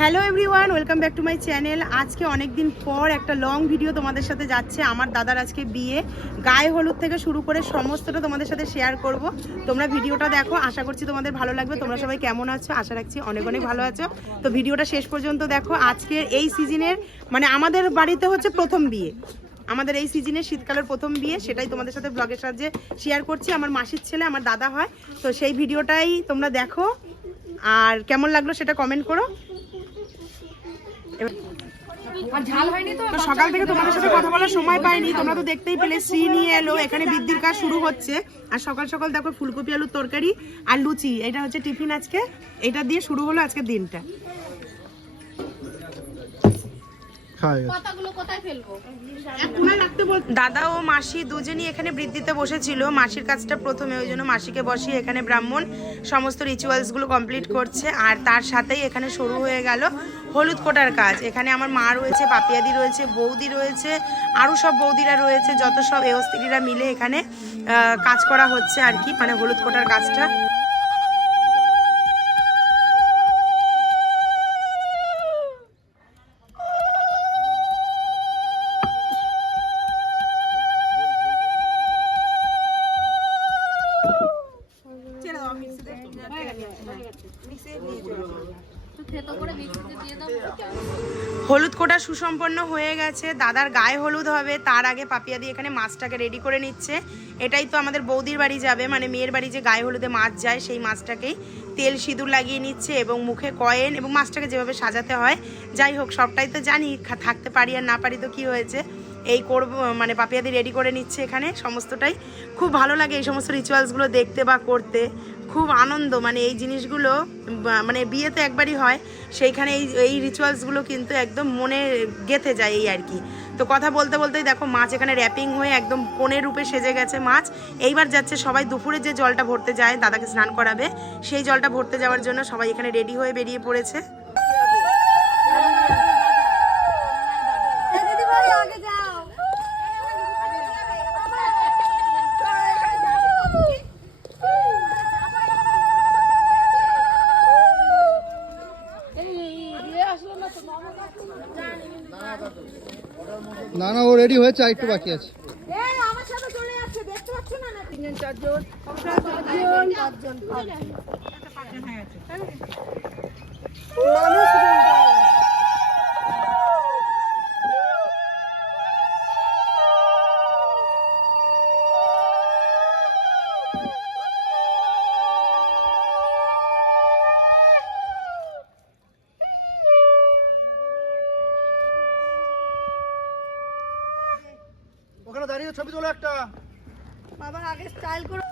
Hello everyone, welcome back to my channel. আজকে অনেক দিন পর একটা লং ভিডিও তোমাদের সাথে যাচ্ছে। আমার দাদার আজকে বিয়ে, গায়ে হলুদ থেকে শুরু করে সমস্তটা তোমাদের সাথে শেয়ার করব। তোমরা ভিডিওটা দেখো, আশা করছি তোমাদের ভালো লাগবে। তোমরা সবাই কেমন আছো? আশা রাখছি অনেক অনেক ভালো আছো। তো ভিডিওটা শেষ পর্যন্ত দেখো। আজকের এই সিজনের মানে আমাদের বাড়িতে হচ্ছে প্রথম বিয়ে, আমাদের এই সিজনে শীতকালের প্রথম বিয়ে, সেটাই তোমাদের সাথে ব্লগের সাহায্যে শেয়ার করছি। আমার মাসির ছেলে, আমার দাদা হয়, তো সেই ভিডিওটাই তোমরা দেখো। আর কেমন লাগলো সেটা কমেন্ট করো। সকাল থেকে তোমাদের সাথে কথা বলার সময় পাইনি, তোমরা তো দেখতেই পেলে। শ্রী নিয়ে এলো, এখানে বৃদ্ধির কাজ শুরু হচ্ছে। আর সকাল সকাল দেখো ফুলকপি আলুর তরকারি আর লুচি, এটা হচ্ছে টিফিন আজকে। এটা দিয়ে শুরু হলো আজকের দিনটা। দাদা ও মাসি দুজনই এখানে বৃদ্ধিতে বসেছিল। মাসির কাজটা প্রথমে, ওই জন্য মাসিকে বসিয়ে এখানে ব্রাহ্মণ সমস্ত রিচুয়ালসগুলো কমপ্লিট করছে। আর তার সাথেই এখানে শুরু হয়ে গেল হলুদ কোটার কাজ। এখানে আমার মা রয়েছে, পাপিয়াদি রয়েছে, বৌদি রয়েছে, আরও সব বৌদিরা রয়েছে, যত সব এস্ত্রীরা মিলে এখানে কাজ করা হচ্ছে আর কি, মানে হলুদ কোটার কাজটা। হলুদ কোটা সুসম্পন্ন হয়ে গেছে। দাদার গায়ে হলুদ হবে, তার আগে পাপিয়াদি এখানে মাছটাকে রেডি করে নিচ্ছে। এটাই তো আমাদের বৌদির বাড়ি যাবে, মানে মেয়ের বাড়ি যে গায়ে হলুদে মাছ যায়, সেই মাছটাকেই তেল সিঁদুর লাগিয়ে নিচ্ছে এবং মুখে কয়েন এবং মাছটাকে যেভাবে সাজাতে হয়। যাই হোক, সবটাই তো জানি, থাকতে পারি আর না পারি তো কি হয়েছে, এই করব, মানে পাপিয়াদি রেডি করে নিচ্ছে এখানে সমস্তটাই। খুব ভালো লাগে এই সমস্ত রিচুয়ালসগুলো দেখতে বা করতে, খুব আনন্দ। মানে এই জিনিসগুলো মানে বিয়েতে একবারই হয়, সেইখানে এই রিচুয়ালসগুলো কিন্তু একদম মনে গেঁথে যায় এই আর কি। তো কথা বলতে বলতেই দেখো মাছ এখানে র্যাপিং হয়ে একদম কোণের রূপে সেজে গেছে মাছ। এইবার যাচ্ছে সবাই, দুপুরে যে জলটা ভরতে যায়, দাদাকে স্নান করাবে, সেই জলটা ভরতে যাওয়ার জন্য সবাই এখানে রেডি হয়ে বেরিয়ে পড়েছে। না না, ও রেডি হয়েছে, আর একটু বাকি আছে। আমার সাথে চলে যাচ্ছে, দেখতে পাচ্ছ না? না, 3 জন 4 জন 5 জন হয়ে গেছে। মানুষ ওখানে দাঁড়িয়ে ছবি তোলো একটা। বাবার আগে স্টাইল করে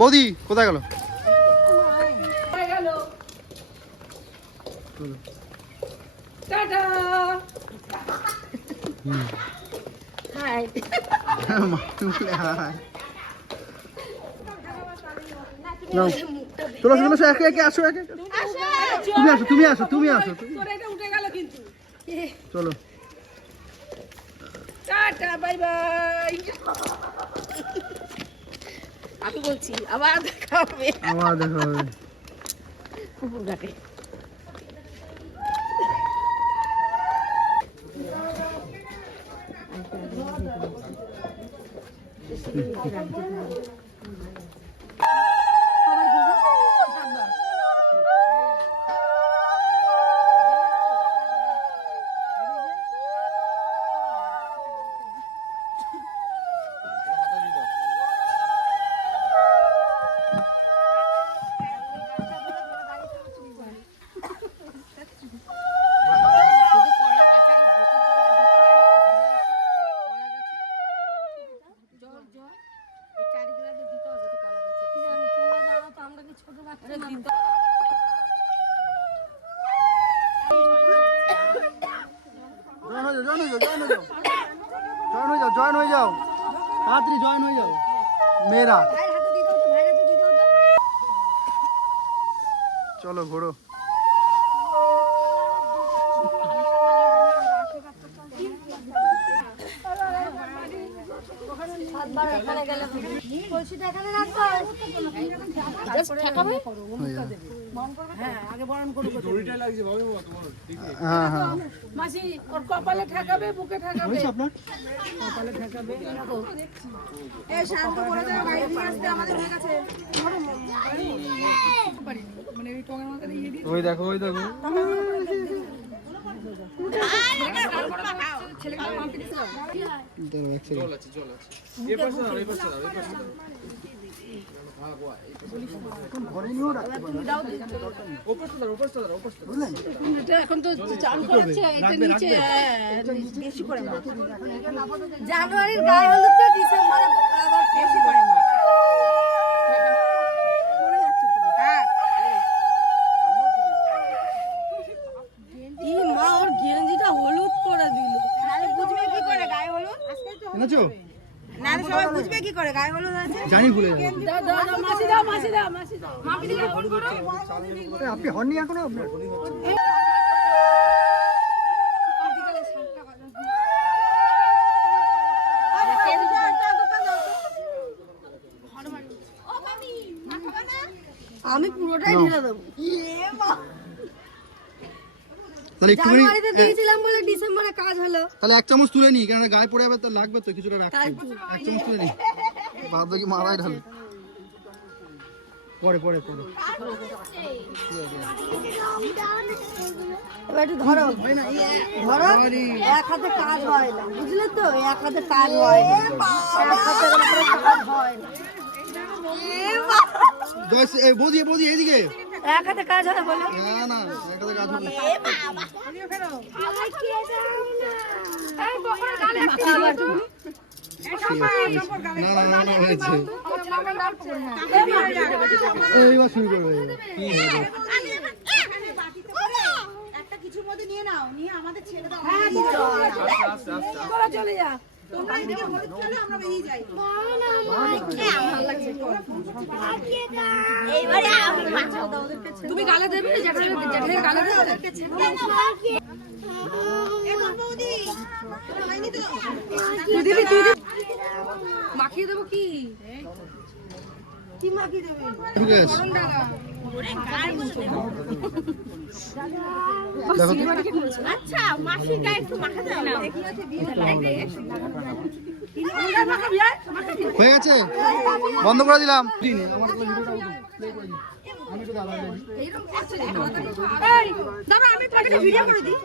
বৌদি কোথায় গেল? চলো চলো, একে একে আসো, একে তুমি আসো, তুমি আসো। চলো, টাটা, বাই বাই। আমি বলছি আবার দেখা হবে, আবার দেখা হবে পুকুর ঘাটে। জয়েন হয়ে যাও, তাড়াতাড়ি জয়েন হয়ে যাও মেয়েরা। চলো ঘোরো। হ্যাঁ হ্যাঁ মাসি ওর কপালে ঠেকাবে, বুকে ঠেকাবে। আপনার এই শান্ত করে দাও, বাইরে নিয়ে আসতে আমাদের হয়ে গেছে। ওই দেখো ওই দেখো এখন তো চান করেছে, এটা নিচে বেশি করে মাছ। জানুয়ারির গায়ে হলুদ তো ডিসেম্বরে আবার বেশি করে মাছ। মা ওর গেঞ্জিটা হলুদ করে দিল। বুঝবে কি করে গায়ে হলুদ? এনেছো? না সবাই বুঝবে কি করে গায়ে হলুদ আছে? জানি ভুলে যাবো। দাও দাও দাও, মাসি দাও, মাসি দাও, মাসি দাও। মাপি দিকে ফোন করো। আপনি হননি এখনো? আপনার আমি পুরোটাই ঢেলে দেবো। তাহলে একটুখানি জানুয়ারিতে দিয়েছিলাম বলে ডিসেম্বরে কাজ হলো। তাহলে এক চামচ তুলে নি, কারণ গায়ে পড়ে যাবে তো লাগবে তো কিছুটা রাখতে। এক চামচ তুলে নি, বাদ বাকি মারাই ঢালে। পরে পরে পরে এবার একটু ধরো ধরো, এক হাতে কাজ হয় না, বুঝলে তো? এক হাতে কাজ হয় না, এক হাতের উপরে কাজ হয় না। বৌদি বৌদি এইদিকে। এক হাতে কাজ হয় বলো। না না এক হাতে কাজ হবে না। না না না না হয়েছে। এইবার শুরু করবো। একটা কিছুর মধ্যে নিয়ে নাও, নিয়ে আমাদের ছেড়ে দাও। চলে যা। তোমরা এদিকে হলুদ খেলে আমরা বেরিয়ে যাই। তুমি গালে দেবে, জ্যাঠাইয়ের গালে দেবে। দিদি তুই মাখিয়ে দেবো কি? কি মাখিয়ে দেবে? ঠিক আছে আচ্ছা, মাসির গায়ে একটু মাখা দাও না। হয়ে গেছে, বন্ধ করে দিলাম। দাদা আমি তোমাকে ভিডিও করে দিই।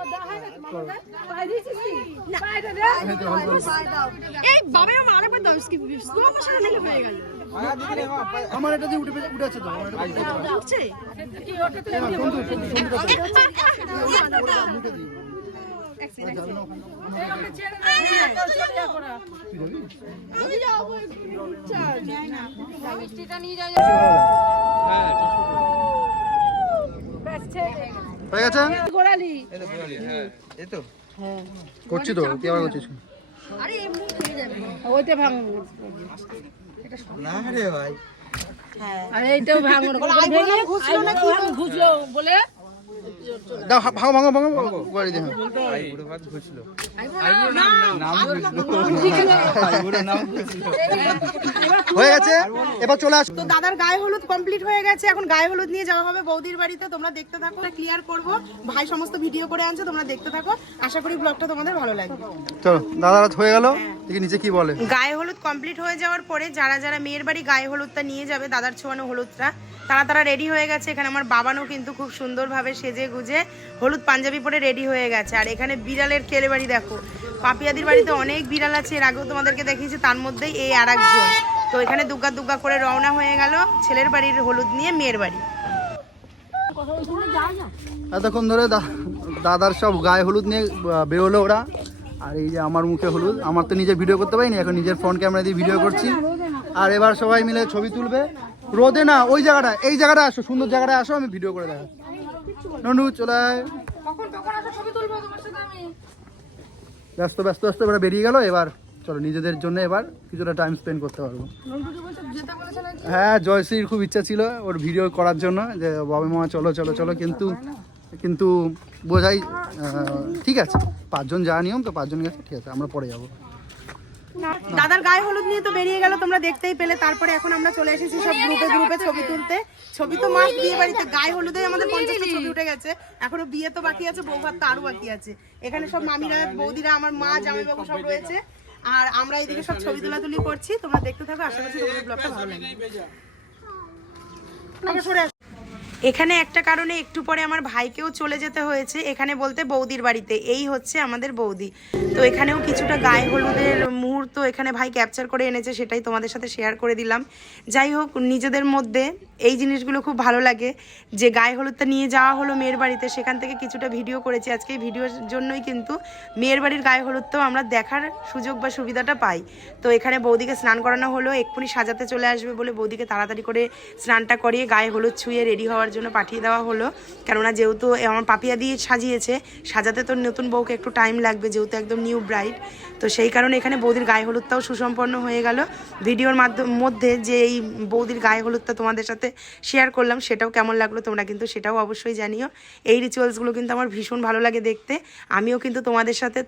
এই বাবা আমার আরেকবার দাও, স্লো মোশনে নিলে হয়ে গেল। আমার এটা দিয়ে উঠে আছে তো, উঠছে কি? ওটা তো হয়ে গেছে। গোড়ালি করছি তো, কি আবার করছিস? আরে এমনি হয়ে যাবে, ওইটা ভাঙবো না রে ভাই, আরে এইটাও ভাঙবো ভেঙে ঘুষলো না কি ঘুষলো বলে দাও ভাঙো ভাঙো ভাঙো গাড়ি দেখো। হয়ে গেছে, এবার চলে আস। তো দাদার গায়ে হলুদ কমপ্লিট হয়ে গেছে, এখন গায়ে হলুদ নিয়ে যাওয়া হবে বৌদির বাড়িতে। তোমরা দেখতে থাকো, ক্লিয়ার করব। ভাই সমস্ত ভিডিও করে আনছে, তোমরা দেখতে থাকো। আশা করি ব্লগটা তোমাদের ভালো লাগবে। চলো, দাদারা হয়ে গেল, দেখি নিচে কি বলে। গায়ে হলুদ কমপ্লিট হয়ে যাওয়ার পরে যারা যারা মেয়ের বাড়ি গায়ে হলুদটা নিয়ে যাবে, দাদার ছোঁয়ানো হলুদটা, তারা রেডি হয়ে গেছে। এখানে আমার বাবানও কিন্তু খুব সুন্দরভাবে সেজে গুজে হলুদ পাঞ্জাবি পরে রেডি হয়ে গেছে। আর এখানে বিড়ালের কেলে বাড়ি দেখো, পাপিয়াদির বাড়িতে অনেক বিড়াল আছে, এর আগেও তোমাদেরকে দেখিয়েছি, তার মধ্যেই এই আর একজন। তো এখানে দুগ্গা দুগ্গা করে রওনা হয়ে গেল ছেলের বাড়ির হলুদ নিয়ে মেয়ের বাড়ি। এতক্ষণ ধরে দাদার সব গায়ে হলুদ নিয়ে বেরোলো ওরা। আর এই যে আমার মুখে হলুদ, আমার তো নিজে ভিডিও করতে পারিনি, এখন নিজের ফোন ক্যামেরা দিয়ে ভিডিও করছি। আর এবার সবাই মিলে ছবি তুলবে। রোদে না, ওই জায়গাটা, এই জায়গাটা আসো, সুন্দর জায়গাটা আসো, আমি ভিডিও করে দেখাচ্ছি। ননু চলে আয়। ব্যস্ত ব্যস্ত ব্যস্ত এবার বেরিয়ে গেল। এবার চলো নিজেদের জন্য এবার কিছুটা টাইম স্পেন্ড করতে পারবো। হ্যাঁ, জয়শ্রীর খুব ইচ্ছা ছিল ওর ভিডিও করার জন্য, যে বাবা মা চলো চলো চলো, কিন্তু বোঝাই ঠিক আছে, 5 জন যা নিয়ম তো 5 জন গেছে, ঠিক আছে আমরা পরে যাবো। দাদার গায়ে হলুদ নিয়ে তো বেরিয়ে গেল, তোমরা দেখতেই পেলে। তারপরে এখন আমরা চলে এসেছি সব গ্রুপে গ্রুপে ছবি তুলতে। ছবি তো মাস বিয়ে বাড়িতে গায়ে হলুদে আমাদের 50টা ছবি উঠে গেছে, এখনো বিয়ে তো বাকি আছে, বউ ভাত তো আরো বাকি আছে। এখানে সব মামিরা, বৌদিরা, আমার মা, জামাইবাবু সব রয়েছে, আর আমরা এইদিকে সব ছবি তোলাতুলি করছি। তোমরা দেখতে থাকো, আশা করছি তোমাদের ব্লগটা ভালো লাগবে। এখানে একটা কারণে একটু পরে আমার ভাইকেও চলে যেতে হয়েছে, এখানে বলতে বৌদির বাড়িতে। এই হচ্ছে আমাদের বৌদি। তো এখানেও কিছুটা গায়ে হলুদের মুহূর্ত এখানে ভাই ক্যাপচার করে এনেছে, সেটাই তোমাদের সাথে শেয়ার করে দিলাম। যাই হোক, নিজেদের মধ্যে এই জিনিসগুলো খুব ভালো লাগে যে গায়ে হলুদটা নিয়ে যাওয়া হলো মেয়ের বাড়িতে, সেখান থেকে কিছুটা ভিডিও করেছি। আজকে এই ভিডিওর জন্যই কিন্তু মেয়ের বাড়ির গায়ে হলুদটাও আমরা দেখার সুযোগ বা সুবিধাটা পাই। তো এখানে বৌদিকে স্নান করানো হলো, এক্ষুনি সাজাতে চলে আসবে বলে বৌদিকে তাড়াতাড়ি করে স্নানটা করিয়ে গায়ে হলুদ ছুঁয়ে রেডি হওয়ার জন্য পাঠিয়ে দেওয়া হলো। কেননা যেহেতু আমার পাপিয়া দিয়ে সাজিয়েছে, সাজাতে তো নতুন বউকে একটু টাইম লাগবে, যেহেতু একদম নিউ ব্রাইড। তো সেই কারণে এখানে বৌদির গায়ে হলুদটাও সুসম্পন্ন হয়ে গেল। ভিডিওর মধ্যে যে এই বৌদির গায়ে হলুদটা তোমাদের সাথে শেয়ার করলাম, সেটাও কেমন লাগলো তোমরা কিন্তু সেটাও অবশ্যই জানিও। এই রিচুয়ালসগুলো কিন্তু আমার ভীষণ ভালো লাগে দেখতে। আমিও কিন্তু তোমাদের সাথে,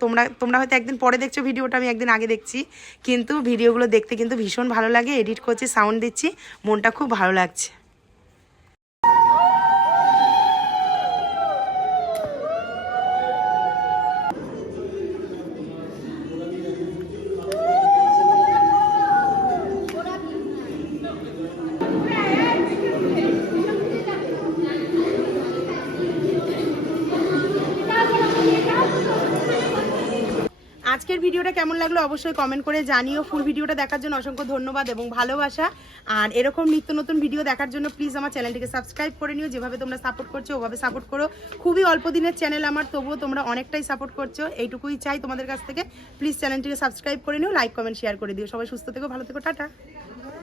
তোমরা হয়তো একদিন পরে দেখছো ভিডিওটা, আমি একদিন আগে দেখছি, কিন্তু ভিডিওগুলো দেখতে কিন্তু ভীষণ ভালো লাগে। এডিট করছি, সাউন্ড দিচ্ছি, মনটা খুব ভালো লাগছে। আজকের ভিডিওটা কেমন লাগলো অবশ্যই কমেন্ট করে জানিও। ফুল ভিডিওটা দেখার জন্য অসংখ্য ধন্যবাদ এবং ভালোবাসা। আর এরকম নিত্য নতুন ভিডিও দেখার জন্য প্লিজ আমার চ্যানেলটিকে সাবস্ক্রাইব করে নিও। যেভাবে তোমরা সাপোর্ট করছো ওভাবে সাপোর্ট করো। খুবই অল্প দিনের চ্যানেল আমার, তবুও তোমরা অনেকটাই সাপোর্ট করছো, এইটুকুই চাই তোমাদের কাছ থেকে। প্লিজ চ্যানেলটিকে সাবস্ক্রাইব করে নিও, লাইক কমেন্ট শেয়ার করে দিও। সবাই সুস্থ থেকো, ভালো থেকো, টাটা।